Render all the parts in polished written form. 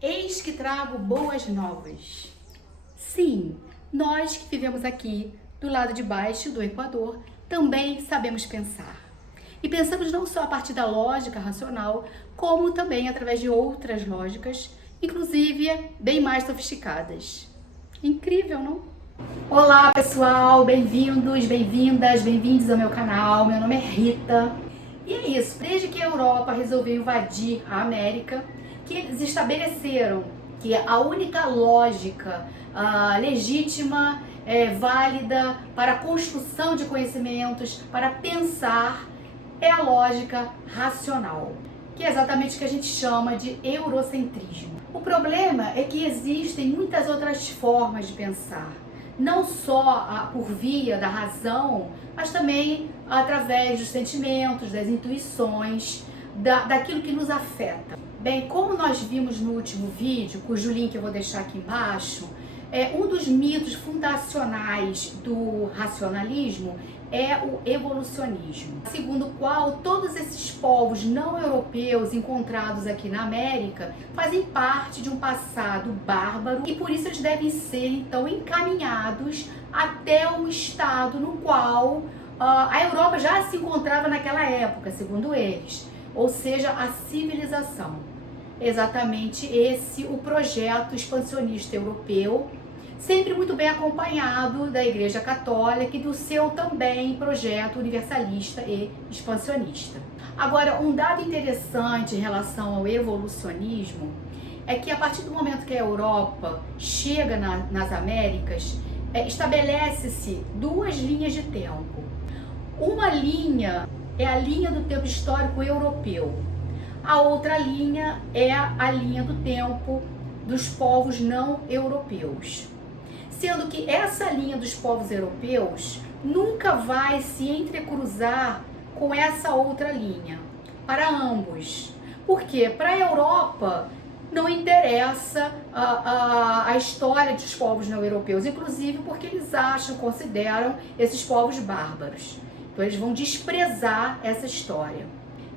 Eis que trago boas novas. Sim, nós que vivemos aqui do lado de baixo do Equador também sabemos pensar. E pensamos não só a partir da lógica racional, como também através de outras lógicas, inclusive bem mais sofisticadas. Incrível, não? Olá pessoal, bem-vindos, bem-vindas, bem-vindos ao meu canal. Meu nome é Rita. E é isso, desde que a Europa resolveu invadir a América, que eles estabeleceram que a única lógica legítima, válida para a construção de conhecimentos, para pensar, é a lógica racional, que é exatamente o que a gente chama de eurocentrismo. O problema é que existem muitas outras formas de pensar, não só por via da razão, mas também através dos sentimentos, das intuições, daquilo que nos afeta. Bem, como nós vimos no último vídeo, cujo link eu vou deixar aqui embaixo, um dos mitos fundacionais do racionalismo é o evolucionismo, segundo o qual todos esses povos não europeus encontrados aqui na América fazem parte de um passado bárbaro e por isso eles devem ser então encaminhados até um estado no qual a Europa já se encontrava naquela época, segundo eles, ou seja, a civilização. Exatamente esse o projeto expansionista europeu, sempre muito bem acompanhado da Igreja Católica e do seu também projeto universalista e expansionista. Agora, um dado interessante em relação ao evolucionismo é que a partir do momento que a Europa chega nas Américas, estabelece-se duas linhas de tempo. Uma linha é a linha do tempo histórico europeu. A outra linha é a linha do tempo dos povos não europeus. Sendo que essa linha dos povos europeus nunca vai se entrecruzar com essa outra linha, para ambos. Porque para a Europa não interessa a história dos povos não europeus, inclusive porque eles consideram esses povos bárbaros. Então eles vão desprezar essa história.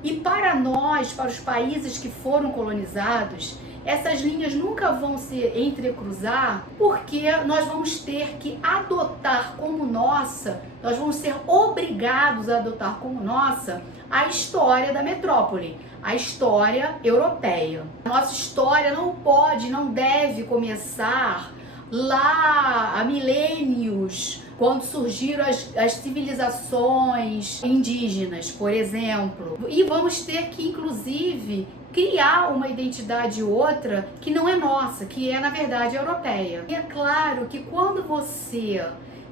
E para nós, para os países que foram colonizados, essas linhas nunca vão se entrecruzar, porque nós vamos ter que adotar como nossa, nós vamos ser obrigados a adotar como nossa a história da metrópole, a história europeia. A nossa história não pode, não deve começar lá há milênios, quando surgiram as civilizações indígenas, por exemplo. E vamos ter que, inclusive, criar uma identidade outra que não é nossa, que é, na verdade, europeia. E é claro que quando você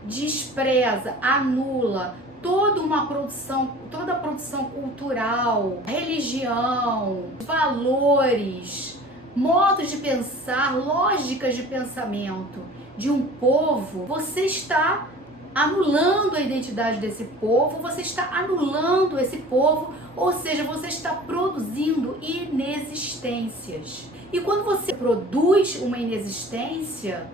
despreza, anula toda a produção cultural, religião, valores, modos de pensar, lógicas de pensamento de um povo, você está anulando a identidade desse povo, você está anulando esse povo, ou seja, você está produzindo inexistências. E quando você produz uma inexistência,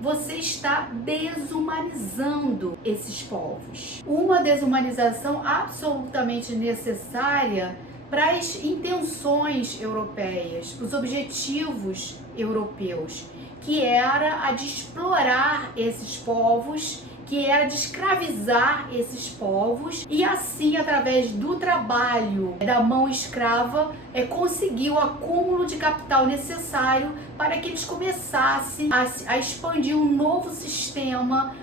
você está desumanizando esses povos. Uma desumanização absolutamente necessária para as intenções europeias, os objetivos europeus, que era a de explorar esses povos, que era de escravizar esses povos e assim, através do trabalho da mão escrava, conseguir o acúmulo de capital necessário para que eles começassem a expandir um novo sistema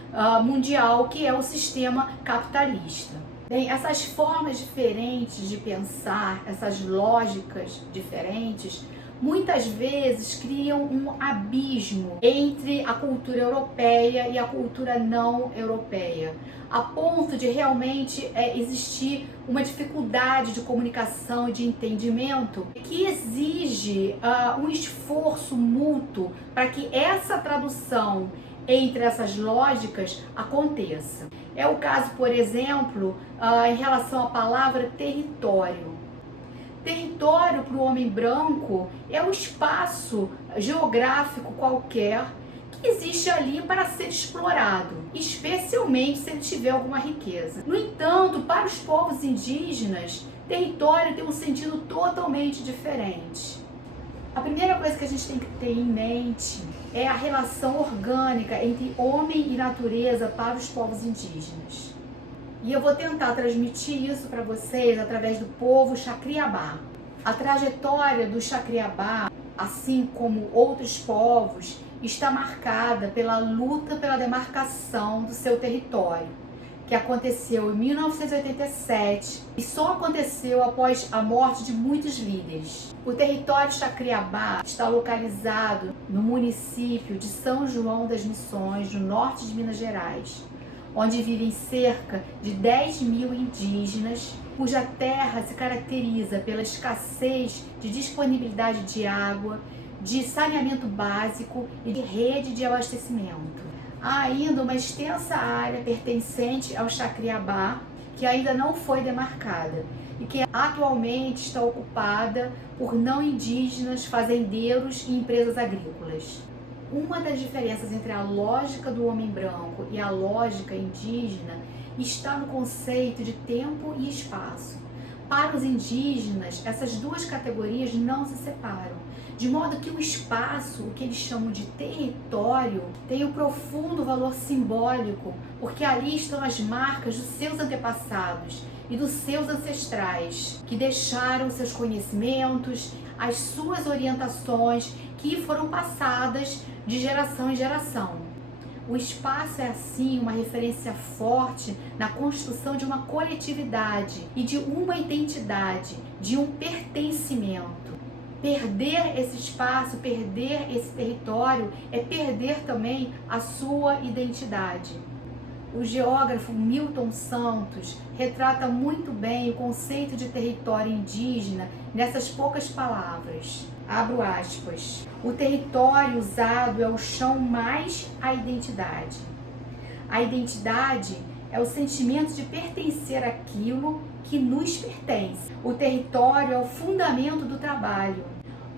mundial, que é o sistema capitalista. Bem, essas formas diferentes de pensar, essas lógicas diferentes, muitas vezes criam um abismo entre a cultura europeia e a cultura não europeia, a ponto de realmente existir uma dificuldade de comunicação e de entendimento que exige um esforço mútuo para que essa tradução entre essas lógicas aconteça. É o caso, por exemplo, em relação à palavra território. Território para o homem branco é um espaço geográfico qualquer que existe ali para ser explorado, especialmente se ele tiver alguma riqueza. No entanto, para os povos indígenas, território tem um sentido totalmente diferente. A primeira coisa que a gente tem que ter em mente é a relação orgânica entre homem e natureza para os povos indígenas. E eu vou tentar transmitir isso para vocês através do povo Xacriabá. A trajetória do Xacriabá, assim como outros povos, está marcada pela luta pela demarcação do seu território, que aconteceu em 1987 e só aconteceu após a morte de muitos líderes. O território Xacriabá está localizado no município de São João das Missões, no norte de Minas Gerais, onde vivem cerca de 10 mil indígenas, cuja terra se caracteriza pela escassez de disponibilidade de água, de saneamento básico e de rede de abastecimento. Há ainda uma extensa área pertencente ao Xacriabá que ainda não foi demarcada e que atualmente está ocupada por não indígenas, fazendeiros e empresas agrícolas. Uma das diferenças entre a lógica do homem branco e a lógica indígena está no conceito de tempo e espaço. Para os indígenas, essas duas categorias não se separam, de modo que o espaço, o que eles chamam de território, tem um profundo valor simbólico, porque ali estão as marcas dos seus antepassados e dos seus ancestrais, que deixaram seus conhecimentos, as suas orientações, que foram passadas de geração em geração. O espaço é, assim, uma referência forte na construção de uma coletividade e de uma identidade, de um pertencimento. Perder esse espaço, perder esse território, é perder também a sua identidade. O geógrafo Milton Santos retrata muito bem o conceito de território indígena nessas poucas palavras. Abro aspas. O território usado é o chão mais a identidade. A identidade é o sentimento de pertencer àquilo que nos pertence. O território é o fundamento do trabalho,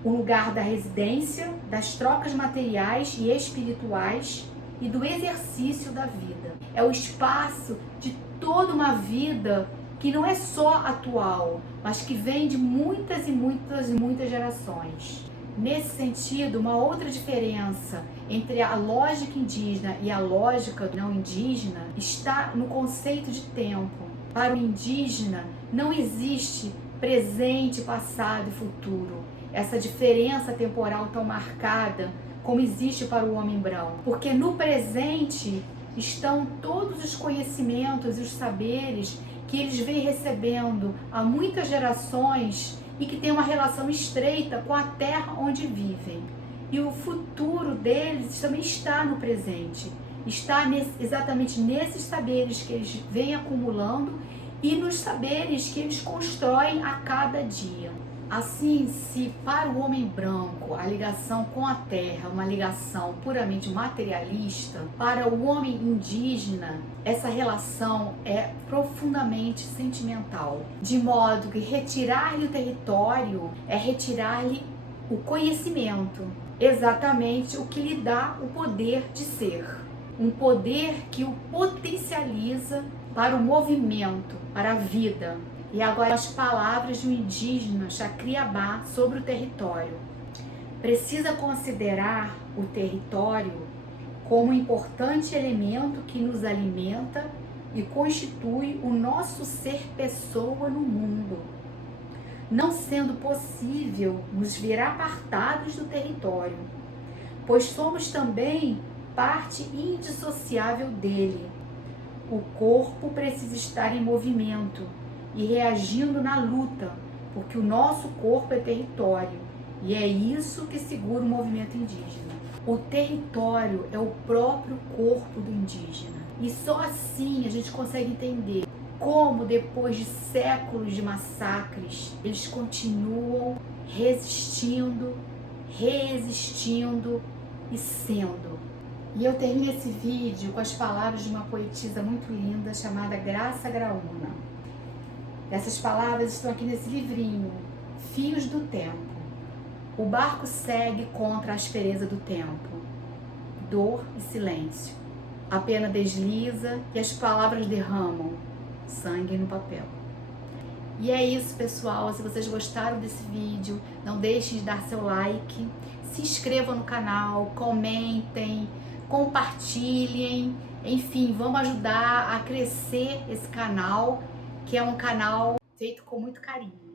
o lugar da residência, das trocas materiais e espirituais e do exercício da vida. É o espaço de toda uma vida que não é só atual, mas que vem de muitas e muitas e muitas gerações. Nesse sentido, uma outra diferença entre a lógica indígena e a lógica não indígena está no conceito de tempo. Para o indígena, não existe presente, passado e futuro. Essa diferença temporal tão marcada como existe para o homem branco. Porque no presente estão todos os conhecimentos e os saberes que eles vêm recebendo há muitas gerações e que têm uma relação estreita com a terra onde vivem. E o futuro deles também está no presente. Está exatamente nesses saberes que eles vêm acumulando e nos saberes que eles constroem a cada dia. Assim, se para o homem branco a ligação com a terra é uma ligação puramente materialista, para o homem indígena essa relação é profundamente sentimental, de modo que retirar-lhe o território é retirar-lhe o conhecimento, exatamente o que lhe dá o poder de ser, um poder que o potencializa para o movimento, para a vida. E agora as palavras de um indígena Xacriabá sobre o território. Precisa considerar o território como um importante elemento que nos alimenta e constitui o nosso ser pessoa no mundo, não sendo possível nos ver apartados do território, pois somos também parte indissociável dele. O corpo precisa estar em movimento e reagindo na luta, porque o nosso corpo é território, e é isso que segura o movimento indígena. O território é o próprio corpo do indígena, e só assim a gente consegue entender como, depois de séculos de massacres, eles continuam resistindo, resistindo e sendo. E eu termino esse vídeo com as palavras de uma poetisa muito linda chamada Graça Graúna. Essas palavras estão aqui nesse livrinho, Fios do Tempo. O barco segue contra a aspereza do tempo, dor e silêncio. A pena desliza e as palavras derramam sangue no papel. E é isso, pessoal. Se vocês gostaram desse vídeo, não deixem de dar seu like, se inscrevam no canal, comentem, compartilhem, enfim, vamos ajudar a crescer esse canal, que é um canal feito com muito carinho.